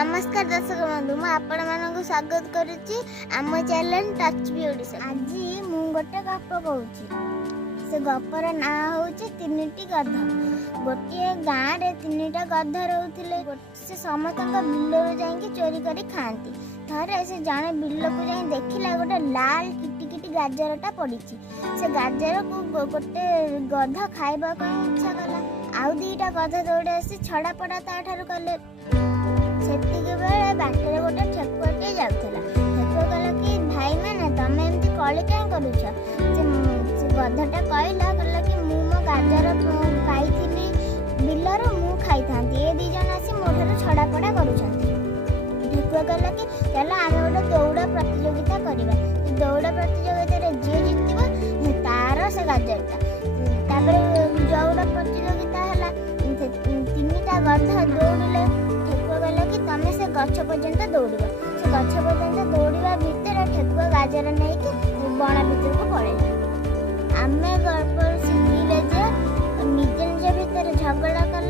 नमस्कार दर्शक बंधु मु आपण मानक स्वागत करुच्ची आम चैनल टच बी ओडिशा। आज मु गोटे गप कहूची। से गपर ना होची तीनटी गध। गोटे गाँव रे तीनटा गध रोथिले। से समस्त बिल जाइए चोरी करी खाती। थरे से जड़े बिल को जाई देखिला गोटे लाल किटी गाजरटा पड़ी। से गाजर को गोटे गध खाइबा इच्छा कला। आउ दीटा गध दौड़े आसी छड़ा पड़ा ताठार कले। सेतिके बेले बाटरे गोटे ठेकुआटे जाउथला। ठेकुआ कहला कि भाई माने तमे एमती कली क्या करूछ। से गधटा कहला कि मु मो गाजर पाइथिली बिलर मु खाई थांती। ए दी जन आसी मोठार छड़ा पड़ा करूछंती। ठेकुआ कहला कि चलो आमे गोटे दौड़ प्रतियोगिता करिबा। दौड़ प्रतियोगिता रे जे जितबो तार से गाजरटा। तापर दौड़ प्रतियोगिता हला। तीनटा गध दौड़ले। कहला कि तमे से गछ पर्यंत दौड़ब। से गछ पर्यंत दौड़ा भितर ठेकुआ गाजर नहीं कि बण भितर को पड़ेगा। आमे गप शिखिले जे निज निज भितर झगड़ा कले